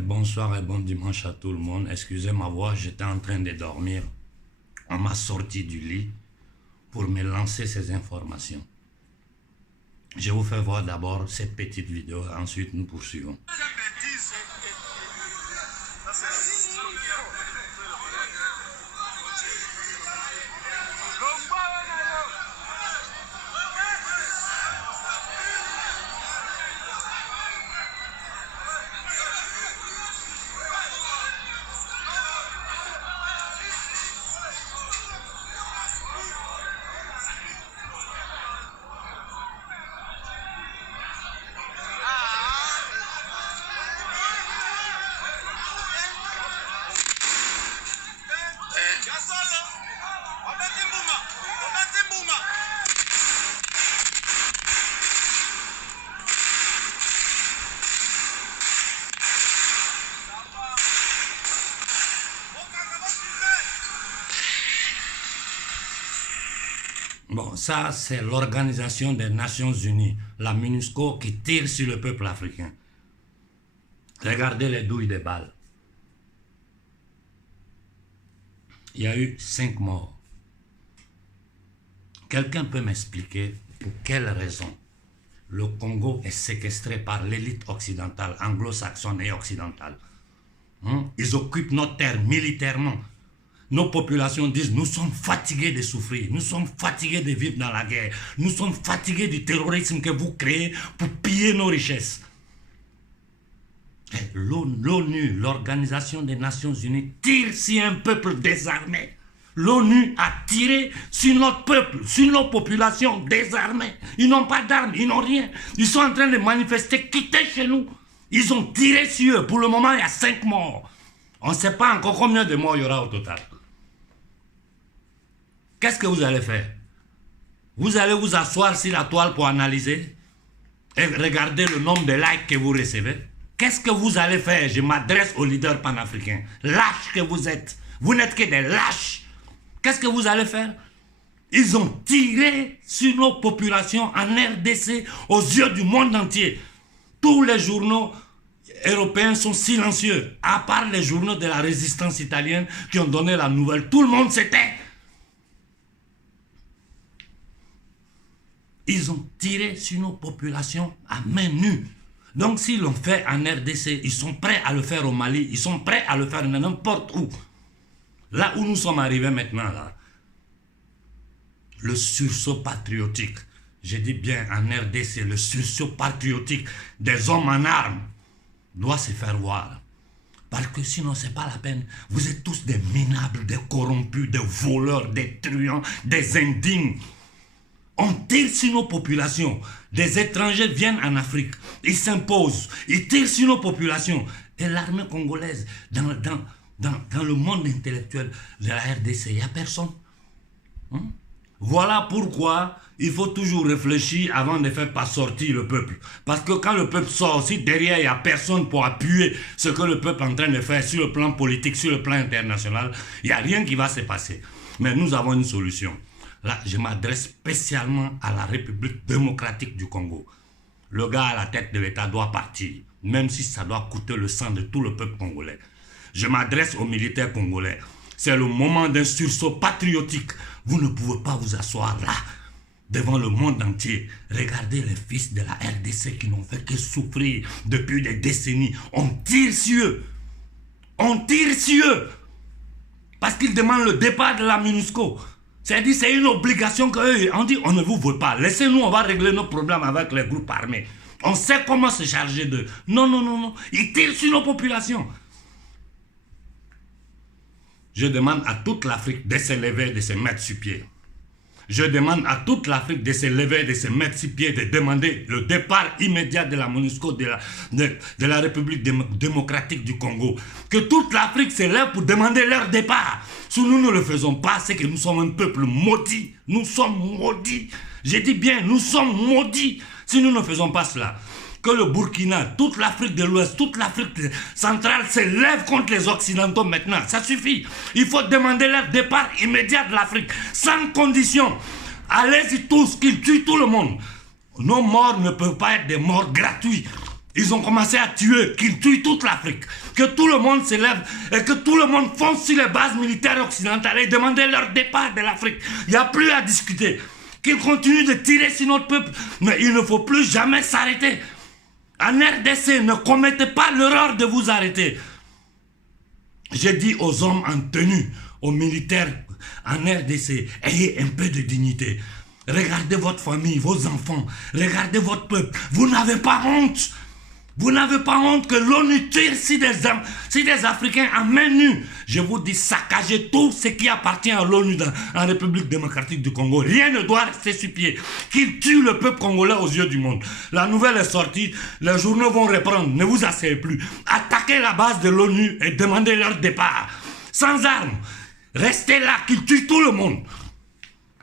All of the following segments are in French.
Bonsoir et bon dimanche à tout le monde. Excusez ma voix, j'étais en train de dormir. On m'a sorti du lit pour me lancer ces informations. Je vous fais voir d'abord cette petite vidéo, ensuite nous poursuivons. Bon, ça c'est l'Organisation des Nations Unies, la MINUSCO, qui tire sur le peuple africain. Regardez les douilles des balles. Il y a eu 5 morts. Quelqu'un peut m'expliquer pour quelle raison le Congo est séquestré par l'élite occidentale, anglo-saxonne et occidentale? Ils occupent notre terre militairement. Nos populations disent: nous sommes fatigués de souffrir, nous sommes fatigués de vivre dans la guerre, nous sommes fatigués du terrorisme que vous créez pour piller nos richesses. L'ONU, l'Organisation des Nations Unies, tire sur un peuple désarmé. L'ONU a tiré sur notre peuple, sur nos populations désarmées. Ils n'ont pas d'armes, ils n'ont rien. Ils sont en train de manifester, quitter chez nous. Ils ont tiré sur eux. Pour le moment, il y a 5 morts. On ne sait pas encore combien de morts il y aura au total. Qu'est-ce que vous allez faire? Vous allez vous asseoir sur la toile pour analyser et regarder le nombre de likes que vous recevez? Qu'est-ce que vous allez faire? Je m'adresse aux leaders panafricains. Lâches que vous êtes. Vous n'êtes que des lâches. Qu'est-ce que vous allez faire? Ils ont tiré sur nos populations en RDC aux yeux du monde entier. Tous les journaux européens sont silencieux, à part les journaux de la résistance italienne qui ont donné la nouvelle. Tout le monde se tait. Ils ont tiré sur nos populations à main nue. Donc s'ils l'ont fait en RDC, ils sont prêts à le faire au Mali, ils sont prêts à le faire n'importe où. Là où nous sommes arrivés maintenant, là, le sursaut patriotique, je dis bien en RDC, le sursaut patriotique des hommes en armes doit se faire voir. Parce que sinon, ce n'est pas la peine. Vous êtes tous des minables, des corrompus, des voleurs, des truands, des indignes. On tire sur nos populations. Des étrangers viennent en Afrique. Ils s'imposent. Ils tirent sur nos populations. Et l'armée congolaise, dans le monde intellectuel de la RDC, il n'y a personne. Voilà pourquoi il faut toujours réfléchir avant de faire pas sortir le peuple. Parce que quand le peuple sort, si derrière il n'y a personne pour appuyer ce que le peuple est en train de faire sur le plan politique, sur le plan international, il n'y a rien qui va se passer. Mais nous avons une solution. Là, je m'adresse spécialement à la République démocratique du Congo. Le gars à la tête de l'État doit partir, même si ça doit coûter le sang de tout le peuple congolais. Je m'adresse aux militaires congolais. C'est le moment d'un sursaut patriotique. Vous ne pouvez pas vous asseoir là, devant le monde entier. Regardez les fils de la RDC qui n'ont fait que souffrir depuis des décennies. On tire sur eux. On tire sur eux. Parce qu'ils demandent le départ de la MINUSCO. C'est-à-dire c'est une obligation qu'eux, on dit on ne vous veut pas. Laissez-nous, on va régler nos problèmes avec les groupes armés. On sait comment se charger d'eux. Non, non, non, non. Ils tirent sur nos populations. Je demande à toute l'Afrique de se lever, de se mettre sur pied. Je demande à toute l'Afrique de se lever, de se mettre sur pied, de demander le départ immédiat de la MONUSCO, de la République démocratique du Congo. Que toute l'Afrique se lève pour demander leur départ. Si nous ne le faisons pas, c'est que nous sommes un peuple maudit. Nous sommes maudits. J'ai dit bien, nous sommes maudits si nous ne faisons pas cela. Que le Burkina, toute l'Afrique de l'Ouest, toute l'Afrique centrale se lève contre les Occidentaux maintenant. Ça suffit. Il faut demander leur départ immédiat de l'Afrique, sans condition. Allez-y tous, qu'ils tuent tout le monde. Nos morts ne peuvent pas être des morts gratuits. Ils ont commencé à tuer, qu'ils tuent toute l'Afrique. Que tout le monde s'élève et que tout le monde fonce sur les bases militaires occidentales et demander leur départ de l'Afrique. Il n'y a plus à discuter. Qu'ils continuent de tirer sur notre peuple. Mais il ne faut plus jamais s'arrêter. En RDC, ne commettez pas l'erreur de vous arrêter. J'ai dit aux hommes en tenue, aux militaires en RDC, ayez un peu de dignité. Regardez votre famille, vos enfants. Regardez votre peuple. Vous n'avez pas honte. Vous n'avez pas honte que l'ONU tire si des Africains à main nue. Je vous dis, saccagez tout ce qui appartient à l'ONU en République démocratique du Congo. Rien ne doit rester sur pied. Qu'ils tuent le peuple congolais aux yeux du monde. La nouvelle est sortie, les journaux vont reprendre. Ne vous asseyez plus. Attaquez la base de l'ONU et demandez leur départ. Sans armes. Restez là, qu'ils tuent tout le monde.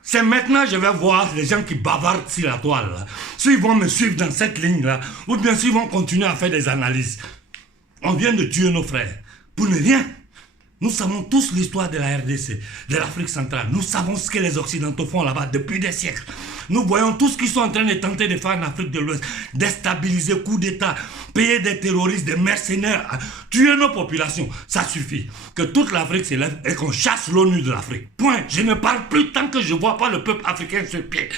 C'est maintenant que je vais voir les gens qui bavardent sur la toile. S'ils vont me suivre dans cette ligne-là, ou bien s'ils vont continuer à faire des analyses. On vient de tuer nos frères. Pour ne rien. Nous savons tous l'histoire de la RDC, de l'Afrique centrale. Nous savons ce que les Occidentaux font là-bas depuis des siècles. Nous voyons tout ce qu'ils sont en train de tenter de faire en Afrique de l'Ouest. Déstabiliser, coup d'État, payer des terroristes, des mercenaires, tuer nos populations. Ça suffit. Que toute l'Afrique s'élève et qu'on chasse l'ONU de l'Afrique. Point. Je ne parle plus tant que je ne vois pas le peuple africain sur pied.